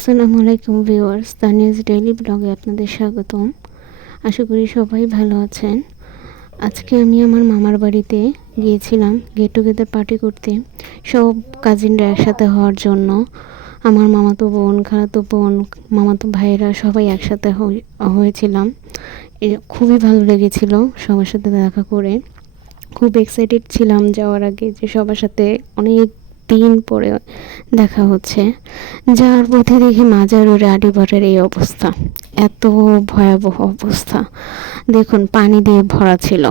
আসসালামু আলাইকুম viewers, Tania's daily ব্লগে আপনাদের স্বাগতম। আশা করি সবাই ভালো আছেন। আজকে আমি আমার মামার বাড়িতে গিয়েছিলাম গেট টুগেদার পার্টি করতে, সব কাজিনরা একসাথে হওয়ার জন্য। আমার মামাতো বোন, খালাতো বোন, মামাতো ভাইয়েরা সবাই একসাথে হয়েছিলাম। খুবই ভালো লেগেছিল সবার সাথে দেখা করে। খুব এক্সাইটেড ছিলাম যাওয়ার আগে যে সবার সাথে অনেক দিন পরে দেখা হচ্ছে। যাওয়ার পথে দেখি মাজার ও রাডিবাটের এই অবস্থা, এত ভয়াবহ অবস্থা। দেখুন, পানি দিয়ে ভরা ছিল।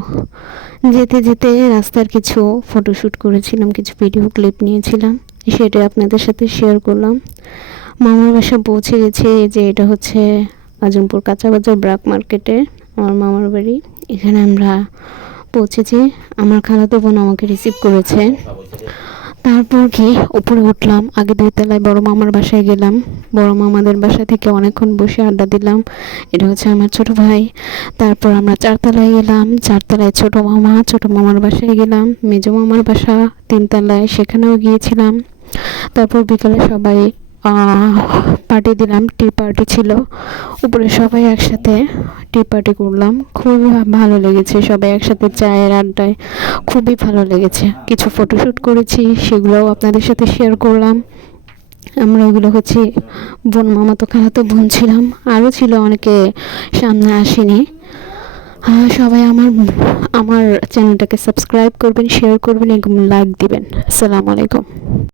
যেতে যেতে রাস্তার কিছু ফটোশ্যুট করেছিলাম, কিছু ভিডিও ক্লিপ নিয়েছিলাম, সেটা আপনাদের সাথে শেয়ার করলাম। মামার বাসা পৌঁছে গেছে। যে এটা হচ্ছে আজমপুর কাঁচা বাজার ব্রাক মার্কেটে আমার মামার বাড়ি। এখানে আমরা পৌঁছেছি। আমার খালাতো বোন আমাকে রিসিভ করেছে। তারপর উপরে উঠলাম। আগে 2 তলায় বড় মামার বাসায় গেলাম। বড় মামাদের বাসা থেকে অনেকক্ষণ বসে আড্ডা দিলাম। এটা হচ্ছে আমার ছোট ভাই। তারপর আমরা 4 তলায় গেলাম। 4 তলায় ছোট মামার বাসায় গেলাম। মেজো মামার বাসা 3 তলায়, সেখানেও গিয়েছিলাম। তারপর বিকালে সবাই পার্টি দিলাম, টি পার্টি ছিল। উপরে সবাই একসাথে টি পার্টি করলাম। খুবই ভালো লেগেছে, সবাই একসাথে চায়ের আড্ডায় খুবই ভালো লেগেছে। কিছু ফটোশ্যুট করেছি, সেগুলোও আপনাদের সাথে শেয়ার করলাম। আমরা ওগুলো হচ্ছে বোন, মামাতো খালাতো বোন ছিলাম, আরও ছিল অনেকে সামনে আসেনি। সবাই আমার চ্যানেলটাকে সাবস্ক্রাইব করবেন, শেয়ার করবেন এবং লাইক দিবেন। আসসালামু আলাইকুম।